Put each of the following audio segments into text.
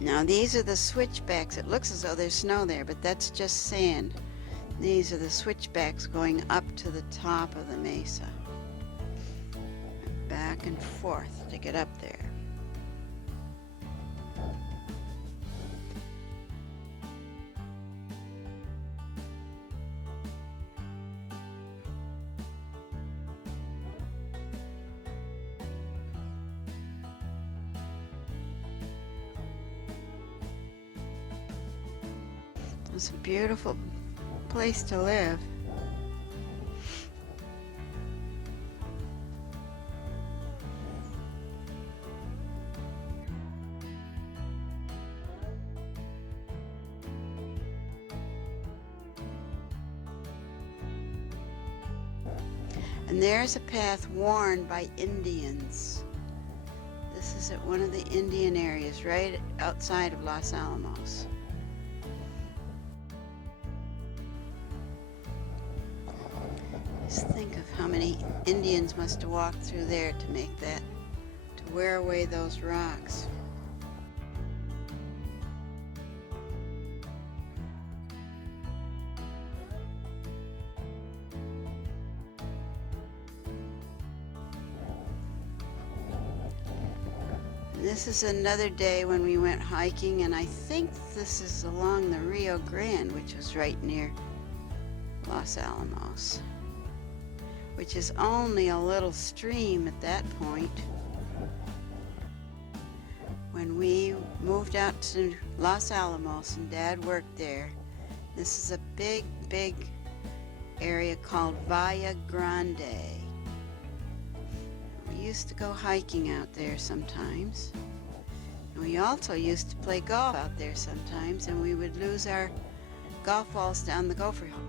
Now these are the switchbacks. It looks as though there's snow there, but that's just sand. These are the switchbacks going up to the top of the mesa. Back and forth to get up there. It's a beautiful place to live. And there's a path worn by Indians. This is at one of the Indian areas right outside of Los Alamos. Just think of how many Indians must have walked through there to make that, to wear away those rocks. This is another day when we went hiking, and I think this is along the Rio Grande, which was right near Los Alamos, which is only a little stream at that point. When we moved out to Los Alamos and Dad worked there, this is a big, big area called Valle Grande. We used to go hiking out there sometimes. And we also used to play golf out there sometimes, and we would lose our golf balls down the gopher hole.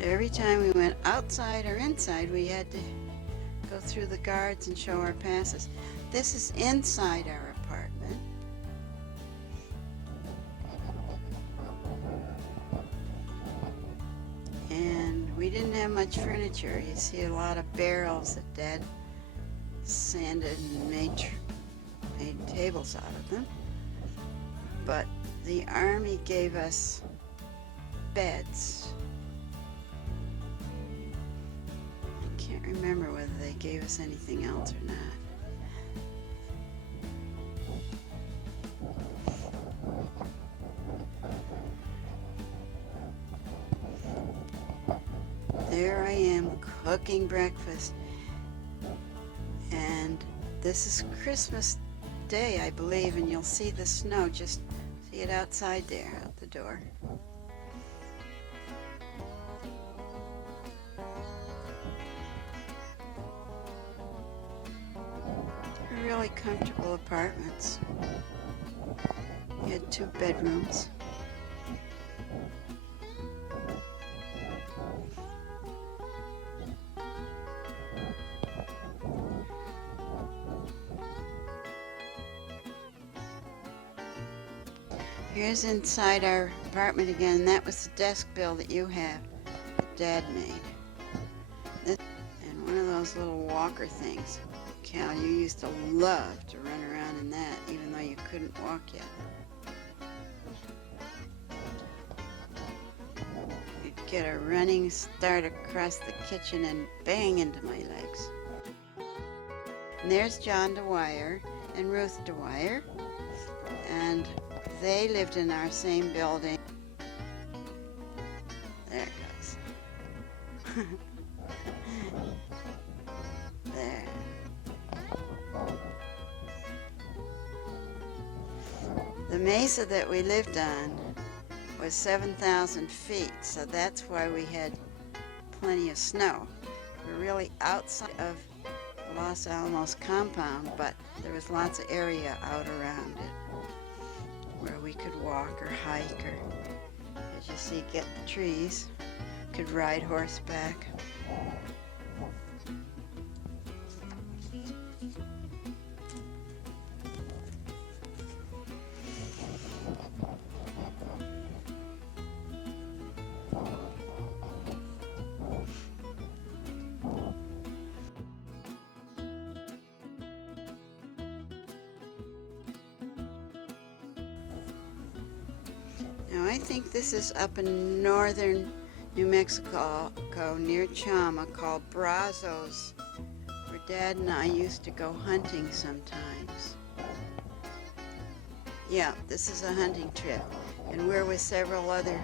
Every time we went outside or inside, we had to go through the guards and show our passes. This is inside our apartment. And we didn't have much furniture. You see a lot of barrels that Dad sanded and made tables out of them. But the Army gave us beds. I can't remember whether they gave us anything else or not. There I am cooking breakfast, and this is Christmas Day, I believe, and you'll see the snow. Just see it outside there, out the door. They're really comfortable apartments. We had 2 bedrooms. Here's inside our apartment again. That was the desk bill that you have, that Dad made. And one of those little walker things. Cal, you used to love to run around in that, even though you couldn't walk yet. You'd get a running start across the kitchen and bang into my legs. And there's John Dwyer and Ruth Dwyer. And they lived in our same building. There it goes. There. The mesa that we lived on was 7,000 feet, so that's why we had plenty of snow. We're really outside of the Los Alamos compound, but there was lots of area out around it where we could walk or hike, or, as you see, get the trees, could ride horseback. I think this is up in northern New Mexico near Chama, called Brazos, where Dad and I used to go hunting sometimes. Yeah, this is a hunting trip, and we're with several other,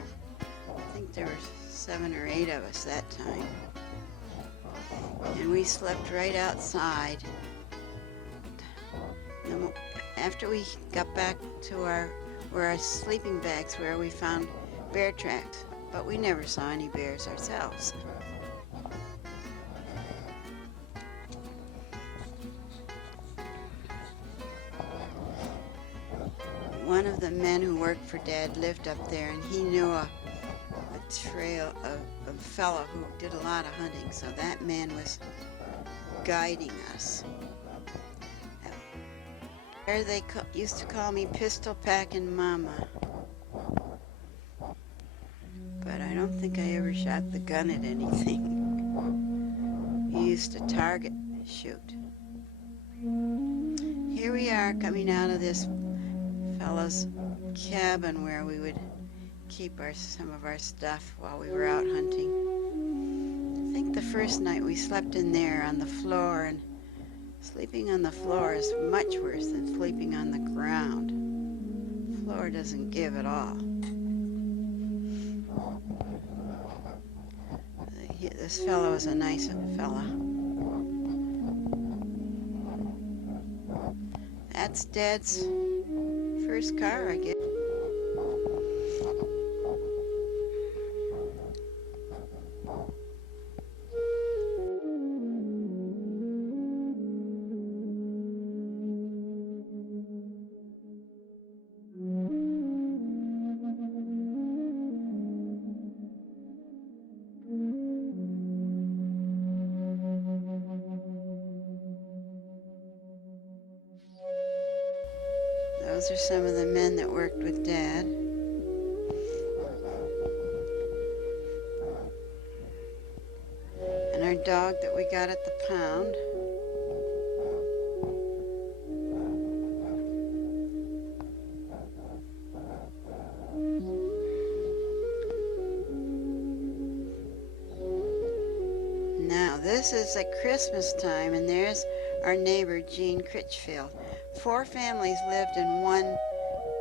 I think there were 7 or 8 of us that time. And we slept right outside. And after we got back to our sleeping bags where we found bear tracks, but we never saw any bears ourselves. One of the men who worked for Dad lived up there, and he knew a trail of a fellow who did a lot of hunting, so that man was guiding us. There they used to call me Pistol Packin' Mama, but I don't think I ever shot the gun at anything. He used to target shoot. Here we are coming out of this fellow's cabin where we would keep some of our stuff while we were out hunting. I think the first night we slept in there on the floor, and sleeping on the floor is much worse than sleeping on the ground. The floor doesn't give at all. This fellow is a nice fella. That's Dad's first car, I guess. Those are some of the men that worked with Dad. And our dog that we got at the pound. Now this is at Christmas time, and there's our neighbor Gene Critchfield. 4 families lived in one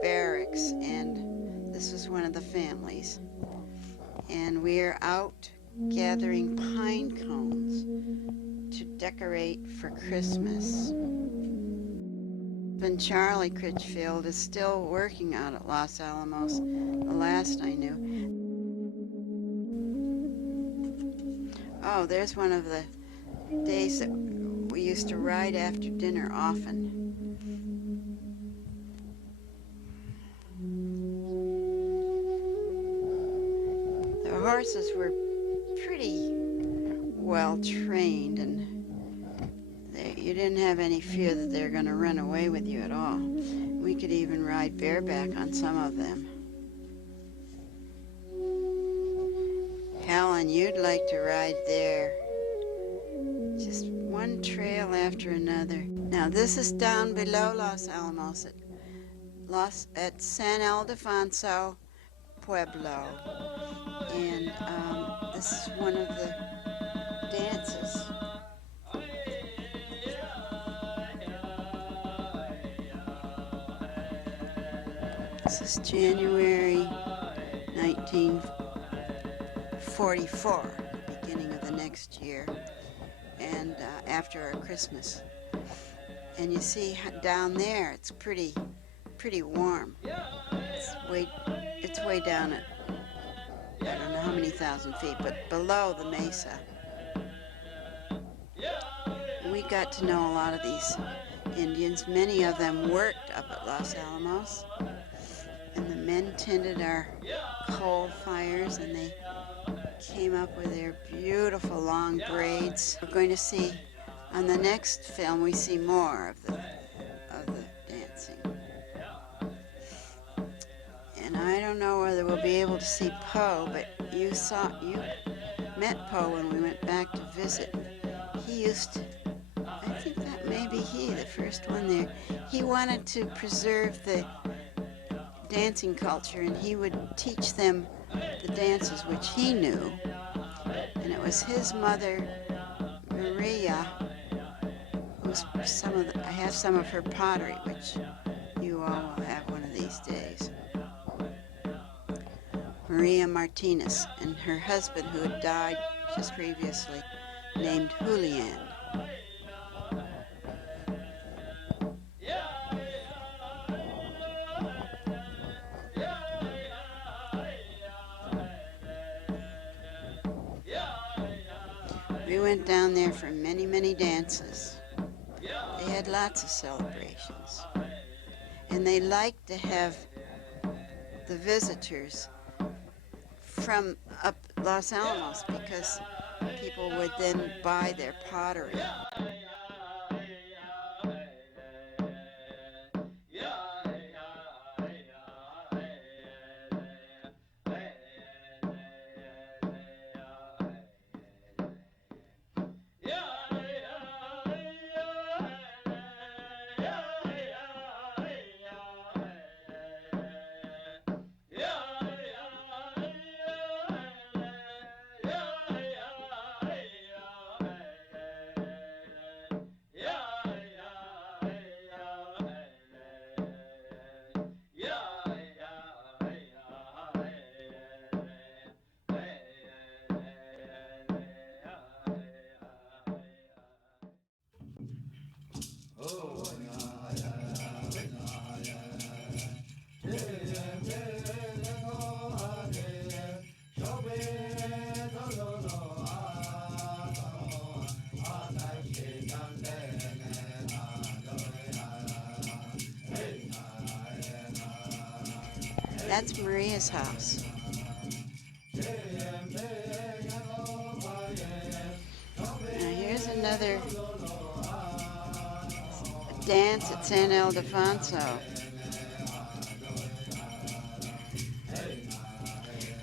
barracks, and this was one of the families. And we're out gathering pine cones to decorate for Christmas. And Charlie Critchfield is still working out at Los Alamos, the last I knew. Oh, there's one of the days that we used to ride after dinner often. The horses were pretty well trained, and you didn't have any fear that they were going to run away with you at all. We could even ride bareback on some of them. Helen, you'd like to ride there. Just one trail after another. Now this is down below Los Alamos at San Ildefonso Pueblo, and this is one of the dances. This is January 1944, beginning of the next year, and after our Christmas. And you see down there, it's pretty warm. It's way down at, I don't know how many thousand feet, but below the mesa. We got to know a lot of these Indians. Many of them worked up at Los Alamos, and the men tended our coal fires, and they came up with their beautiful long braids. We're going to see on the next film, we see more of the dancing. And I don't know whether we'll be able to see Poe, but you met Poe when we went back to visit. He used to, I think that may be the first one there. He wanted to preserve the dancing culture, and he would teach them the dances which he knew. And it was his mother, Maria, who's I have some of her pottery, which you all will have one of these days. Maria Martinez, and her husband, who had died just previously, named Julian. We went down there for many, many dances. They had lots of celebrations. And they liked to have the visitors from up Los Alamos because people would then buy their pottery. That's Maria's house. Now here's another dance at San Ildefonso.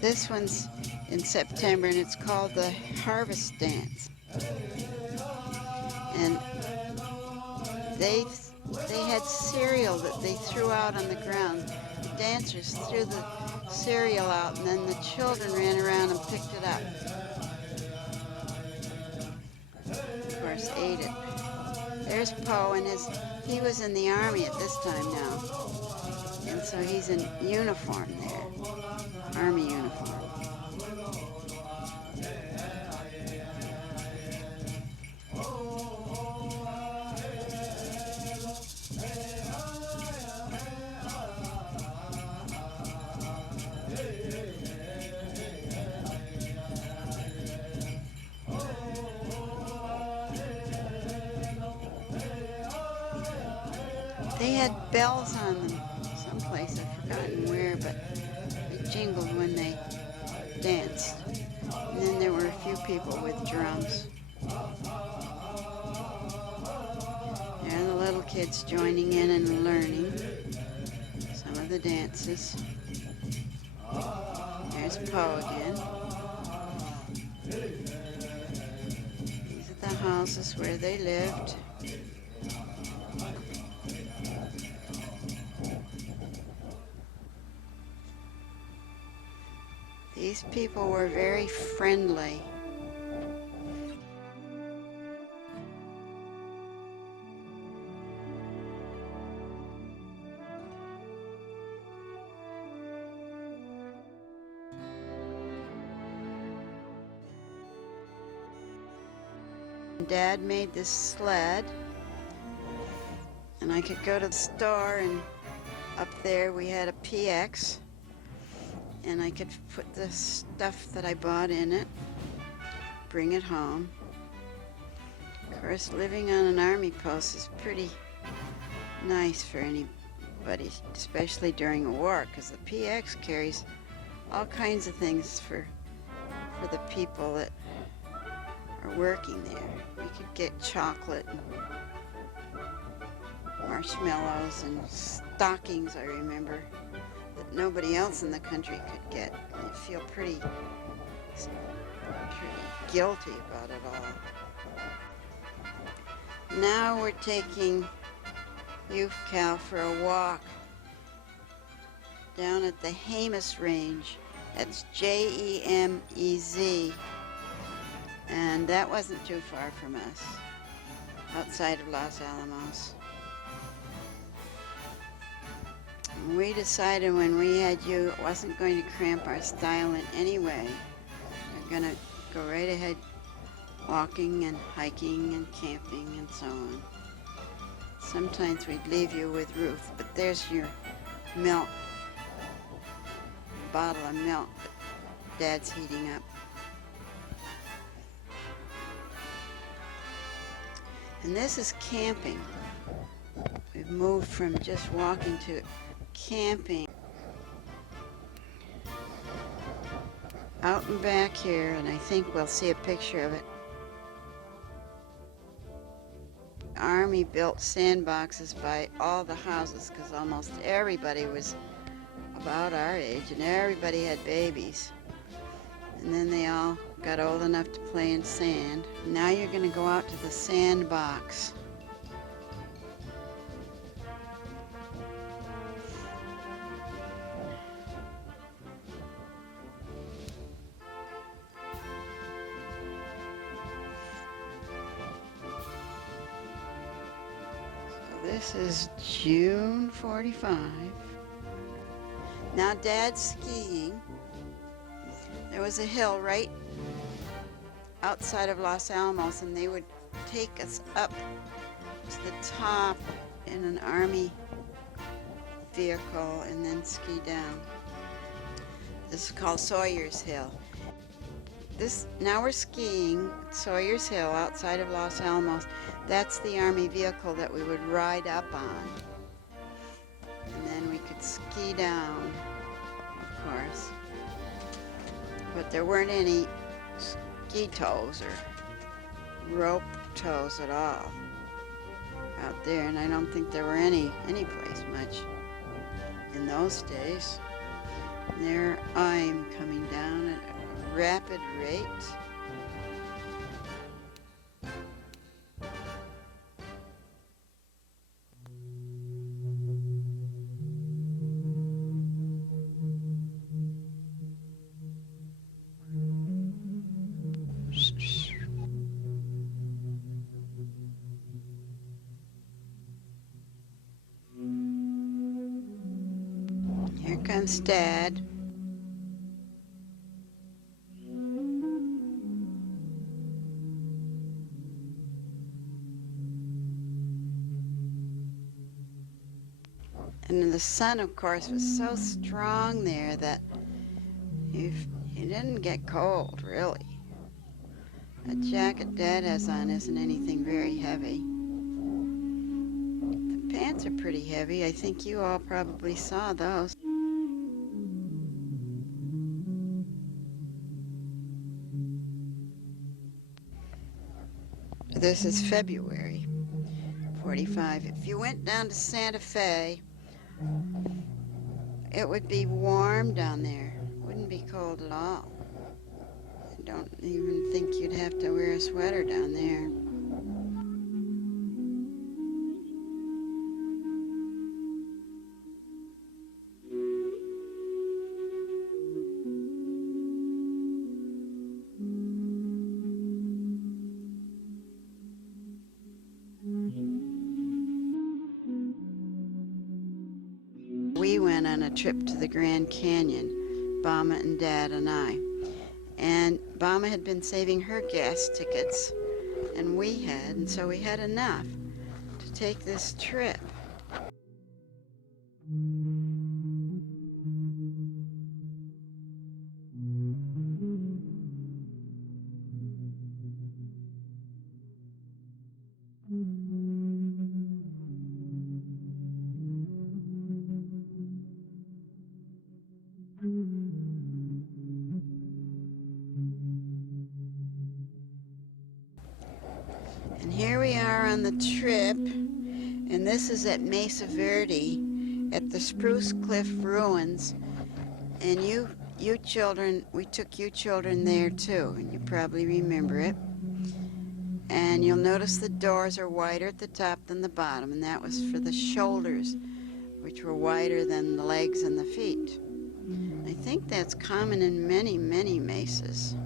This one's in September, and it's called the Harvest Dance. And they had cereal that they threw out on the ground. The dancers threw the cereal out, and then the children ran around and picked it up. Of course, ate it. There's Poe, and he was in the army at this time now. And so he's in uniform there, army uniform. They had bells on them someplace, I've forgotten where, but they jingled when they danced. And then there were a few people with drums. There are the little kids joining in and learning some of the dances. There's Poe again. These are the houses where they lived. These people were very friendly. Dad made this sled, and I could go to the store, and up there we had a PX. And I could put the stuff that I bought in it, bring it home. Of course, living on an army post is pretty nice for anybody, especially during a war, because the PX carries all kinds of things for the people that are working there. We could get chocolate and marshmallows and stockings, I remember, that nobody else in the country could get. You feel pretty guilty about it all. Now we're taking Youth Cal for a walk down at the Jemez Range. That's Jemez. And that wasn't too far from us, outside of Los Alamos. We decided when we had you, it wasn't going to cramp our style in any way. We're going to go right ahead walking and hiking and camping and so on. Sometimes we'd leave you with Ruth, but there's your milk, bottle of milk that Dad's heating up. And this is camping. We've moved from just walking to camping. Out and back here, and I think we'll see a picture of it. Army built sandboxes by all the houses because almost everybody was about our age and everybody had babies. And then they all got old enough to play in sand. Now you're going to go out to the sandbox. This is June 45. Now Dad's skiing. There was a hill right outside of Los Alamos, and they would take us up to the top in an Army vehicle and then ski down. This is called Sawyers Hill. Now we're skiing at Sawyers Hill outside of Los Alamos. That's the Army vehicle that we would ride up on. And then we could ski down, of course. But there weren't any ski tows or rope tows at all out there, and I don't think there were any place much in those days. And there I'm coming down at a rapid rate. Here comes Dad. And the sun, of course, was so strong there that you didn't get cold, really. That jacket Dad has on isn't anything very heavy. The pants are pretty heavy. I think you all probably saw those. This is February 45. If you went down to Santa Fe, it would be warm down there. It wouldn't be cold at all. I don't even think you'd have to wear a sweater down there. We went on a trip to the Grand Canyon, Bama and Dad and I. And Bama had been saving her gas tickets, and we had, and so we had enough to take this trip. And here we are on the trip, and this is at Mesa Verde at the Spruce Cliff Ruins. And you children, we took you children there too, and you probably remember it. And you'll notice the doors are wider at the top than the bottom, and that was for the shoulders which were wider than the legs and the feet. I think that's common in many, many mesas,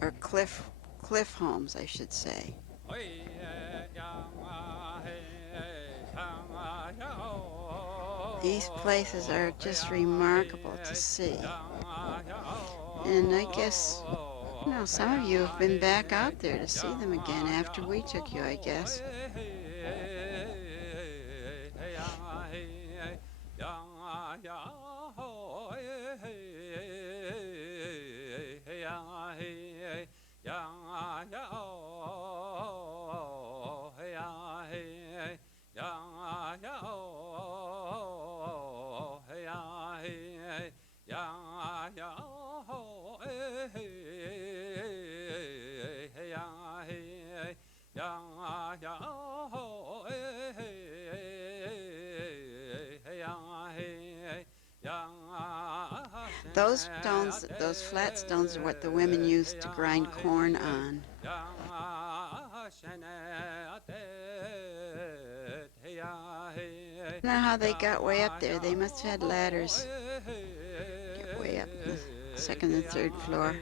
or cliff homes, I should say. These places are just remarkable to see. And I guess, you know, some of you have been back out there to see them again after we took you, I guess. Those stones, those flat stones, are what the women used to grind corn on. I don't know how they got way up there. They must have had ladders. Get way up the second and third floor.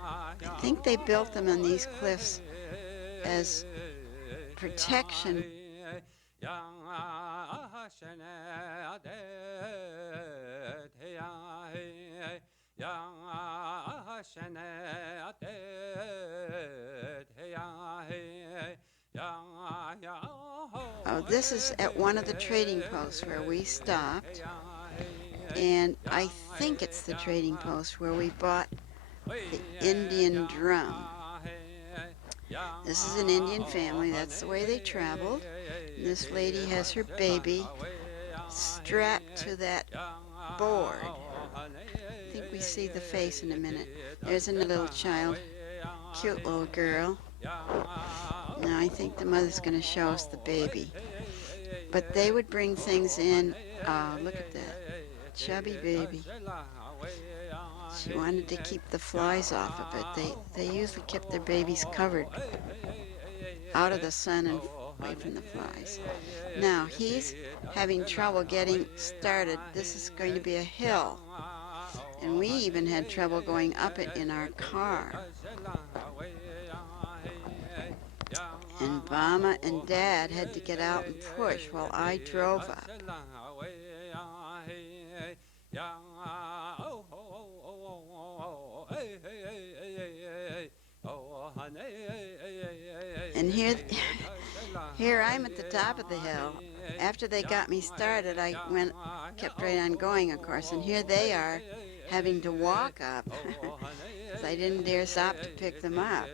I think they built them on these cliffs as protection. Oh, this is at one of the trading posts where we stopped, and I think it's the trading post where we bought the Indian drum. This is an Indian family. That's the way they traveled. And this lady has her baby strapped to that board. I think we see the face in a minute. There's a little child, cute little girl. Now I think the mother's going to show us the baby. But they would bring things in. Oh, look at that chubby baby. She wanted to keep the flies off of it. They usually kept their babies covered out of the sun and away from the flies. Now he's having trouble getting started. This is going to be a hill, and we even had trouble going up it in our car. And Mama and Dad had to get out and push while I drove up. And here I'm at the top of the hill. After they got me started, I kept right on going, of course, and here they are having to walk up because I didn't dare stop to pick them up.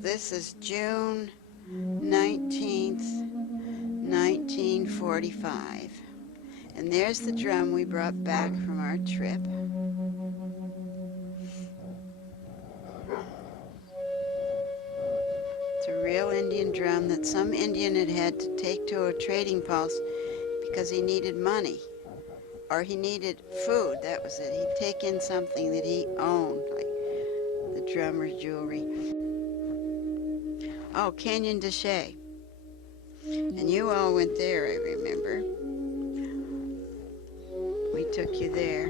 This is June 19th, 1945. And there's the drum we brought back from our trip. It's a real Indian drum that some Indian had to take to a trading post because he needed money. Or he needed food, that was it. He'd take in something that he owned, like the drummer's jewelry. Oh, Canyon de Chelly. And you all went there, I remember. We took you there.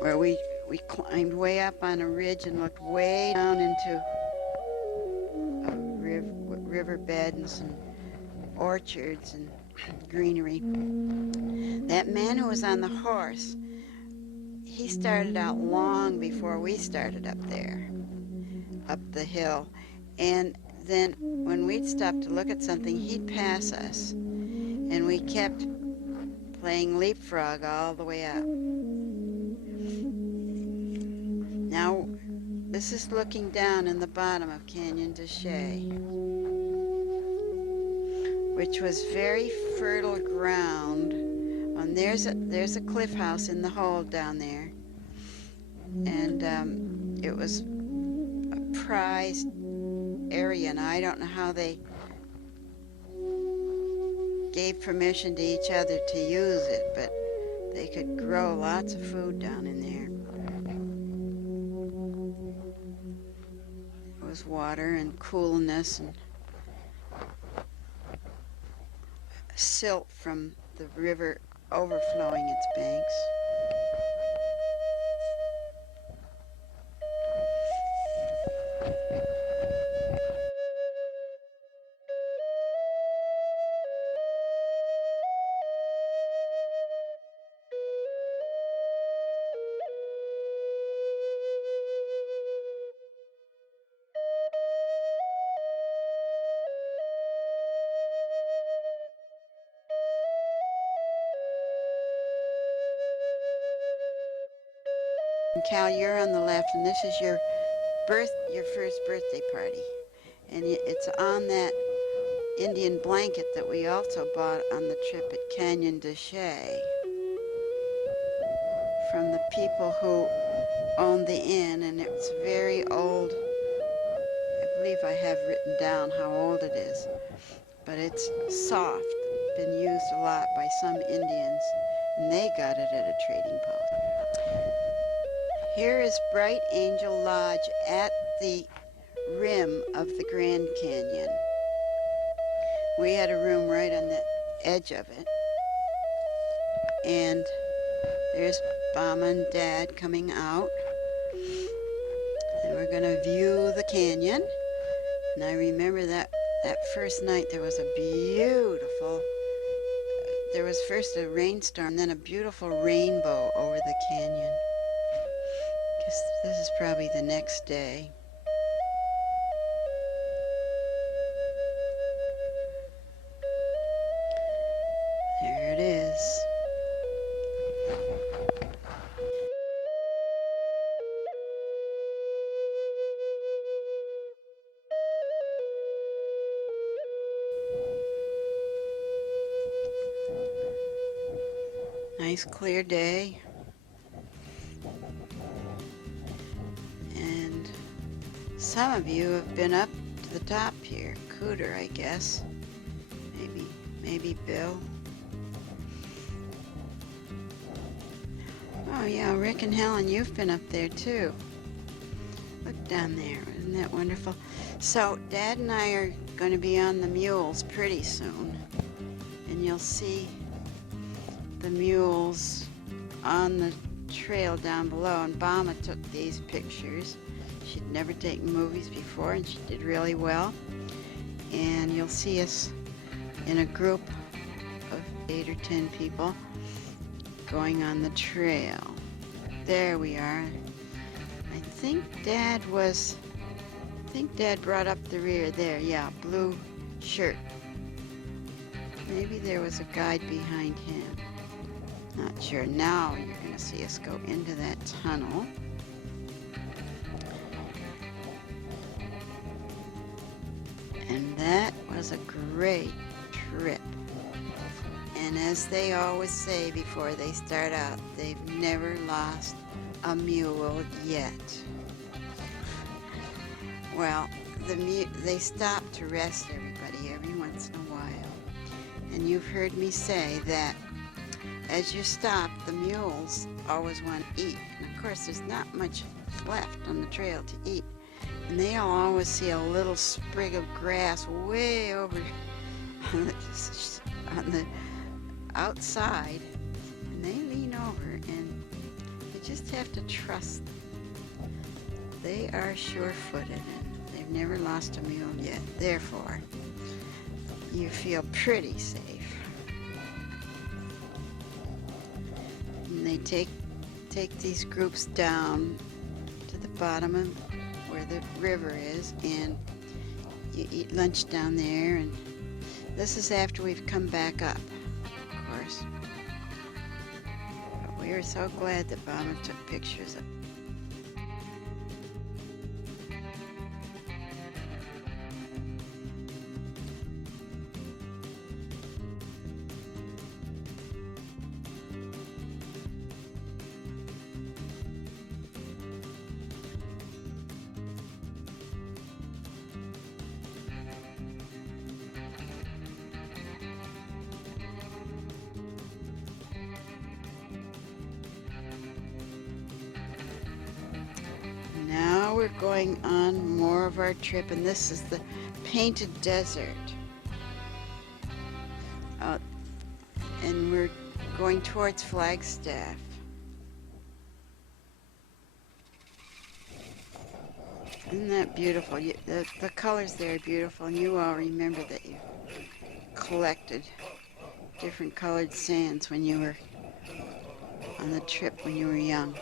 Where we climbed way up on a ridge and looked way down into a riverbed and some orchards and greenery. That man who was on the horse, he started out long before we started up there, up the hill. And then when we'd stop to look at something, he'd pass us. And we kept playing leapfrog all the way up. Now, this is looking down in the bottom of Canyon de Chelly, which was very fertile ground. And there's a cliff house in the hold down there. And it was a prized area, and I don't know how they gave permission to each other to use it, but they could grow lots of food down in there. It was water and coolness and silt from the river overflowing its banks. Cal, you're on the left, and this is your first birthday party. And it's on that Indian blanket that we also bought on the trip at Canyon de Chelly from the people who owned the inn, and it's very old. I believe I have written down how old it is, but it's soft, been used a lot by some Indians, and they got it at a trading post. Here is Bright Angel Lodge at the rim of the Grand Canyon. We had a room right on the edge of it. And there's Mama and Dad coming out. And we're going to view the canyon. And I remember that first night there was a beautiful, there was first a rainstorm, then a beautiful rainbow over the canyon. This is probably the next day. There it is. Nice clear day. Some of you have been up to the top here. Cooter, I guess. Maybe Bill. Oh yeah, Rick and Helen, you've been up there too. Look down there, isn't that wonderful? So Dad and I are going to be on the mules pretty soon. And you'll see the mules on the trail down below. And Bama took these pictures. She'd never taken movies before, and she did really well. And you'll see us in a group of 8 or 10 people going on the trail. There we are. I think Dad brought up the rear there. Yeah, blue shirt. Maybe there was a guide behind him. Not sure. Now you're going to see us go into that tunnel. And that was a great trip. And as they always say before they start out, they've never lost a mule yet. Well, they stop to rest everybody every once in a while. And you've heard me say that as you stop, the mules always want to eat. And of course, there's not much left on the trail to eat. And they'll always see a little sprig of grass way over on the outside, and they lean over, and you just have to trust them. They are sure-footed, and they've never lost a mule yet. Therefore, you feel pretty safe. And they take these groups down to the bottom of where the river is, and you eat lunch down there, and this is after we've come back up, of course. But we were so glad that Mama took pictures of it. Now we're going on more of our trip, and this is the Painted Desert. And we're going towards Flagstaff. Isn't that beautiful? The colors there are beautiful, and you all remember that you collected different colored sands when you were on the trip when you were young.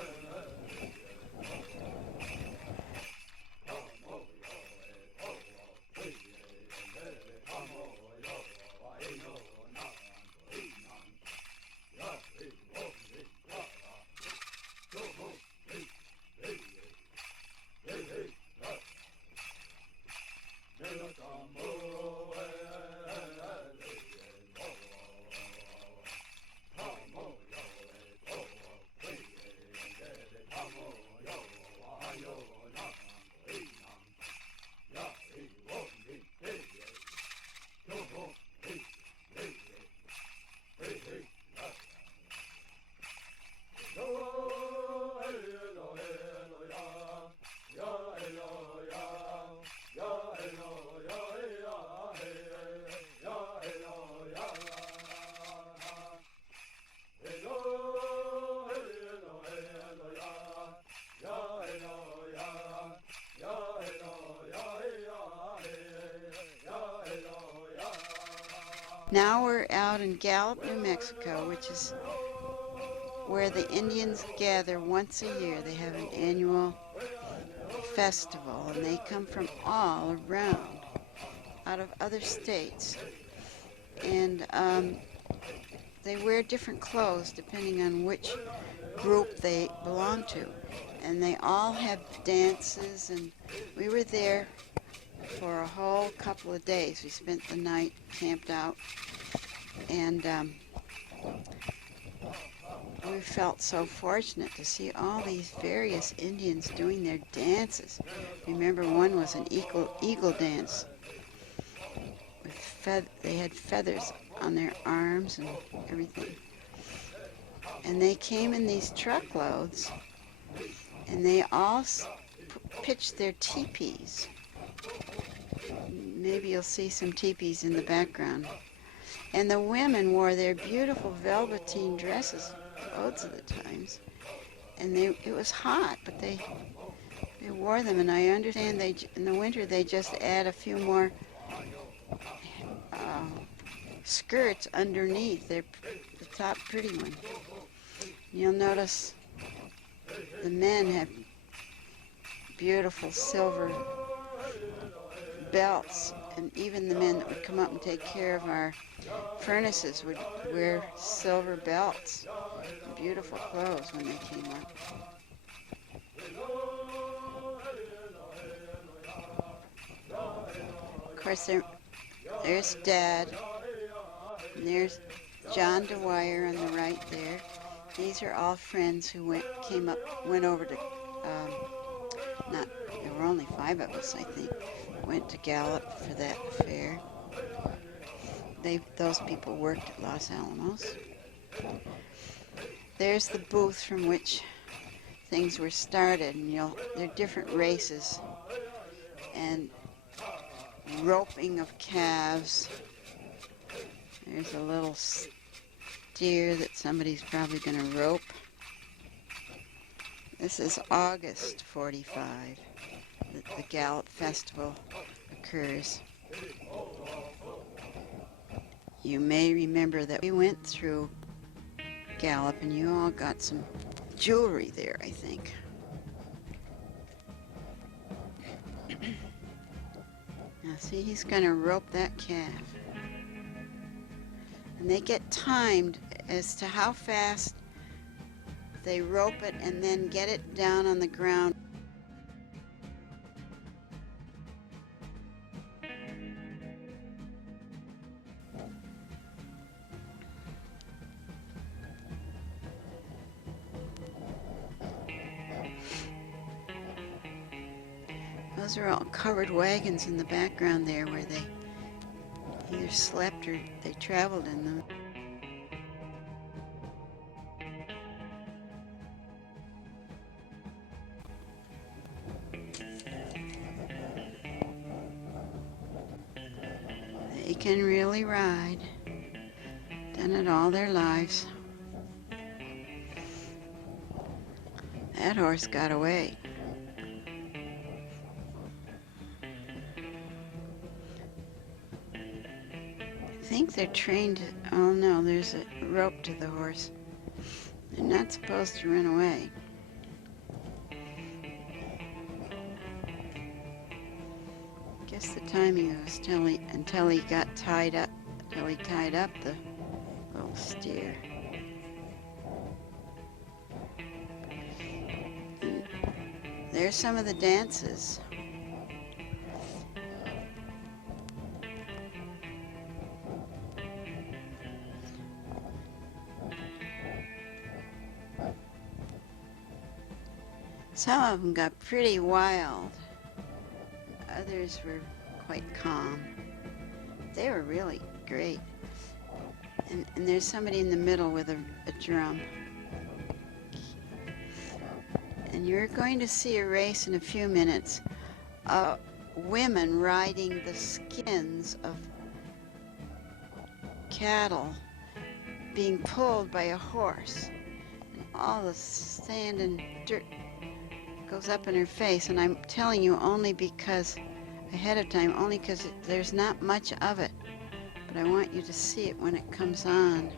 Now we're out in Gallup, New Mexico, which is where the Indians gather once a year. They have an annual festival, and they come from all around, out of other states. And they wear different clothes depending on which group they belong to. And they all have dances, and we were there for a whole couple of days. We spent the night camped out, and we felt so fortunate to see all these various Indians doing their dances. Remember, one was an eagle dance. They had feathers on their arms and everything. And they came in these truckloads, and they all pitched their teepees. Maybe you'll see some teepees in the background. And the women wore their beautiful velveteen dresses loads of the times. And it was hot, but they wore them. And I understand in the winter they just add a few more skirts underneath the top pretty one. You'll notice the men have beautiful silver belts, and even the men that would come up and take care of our furnaces would wear silver belts, beautiful clothes when they came up. Of course, there's Dad, and there's John DeWire on the right there. These are all friends who went over to, there were only 5 of us, I think, went to Gallup for that fair. Those people worked at Los Alamos. There's the booth from which things were started, and they're different races, and roping of calves. There's a little steer that somebody's probably going to rope. This is August 45 that the Gallup Festival occurs. You may remember that we went through Gallup and you all got some jewelry there, I think. Now see, he's going to rope that calf. And they get timed as to how fast they rope it and then get it down on the ground. Those are all covered wagons in the background there where they either slept or they traveled in them. They can really ride. Done it all their lives. That horse got away. I think they're trained. Oh no, there's a rope to the horse. They're not supposed to run away. Guess the timing was until he got tied up. Till he tied up the little steer. And there's some of the dances. Some of them got pretty wild. Others were quite calm. They were really great. And there's somebody in the middle with a drum. And you're going to see a race in a few minutes of women riding the skins of cattle being pulled by a horse. And all the sand and dirt goes up in her face, and I'm telling you only because, ahead of time, only because there's not much of it, but I want you to see it when it comes on.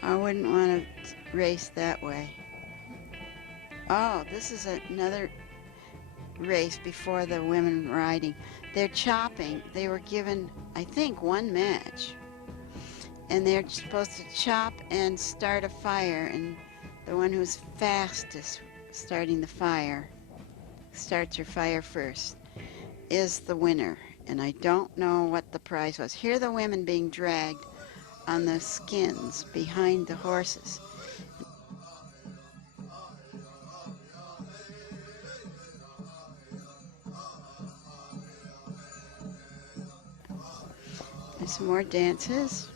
I wouldn't want to race that way. Oh, this is another race before the women riding. They're chopping. They were given, I think, one match, and they're supposed to chop and start a fire, and the one who's fastest starting the fire, starts her fire first, is the winner. And I don't know what the prize was. Here are the women being dragged on the skins behind the horses. There's some more dances.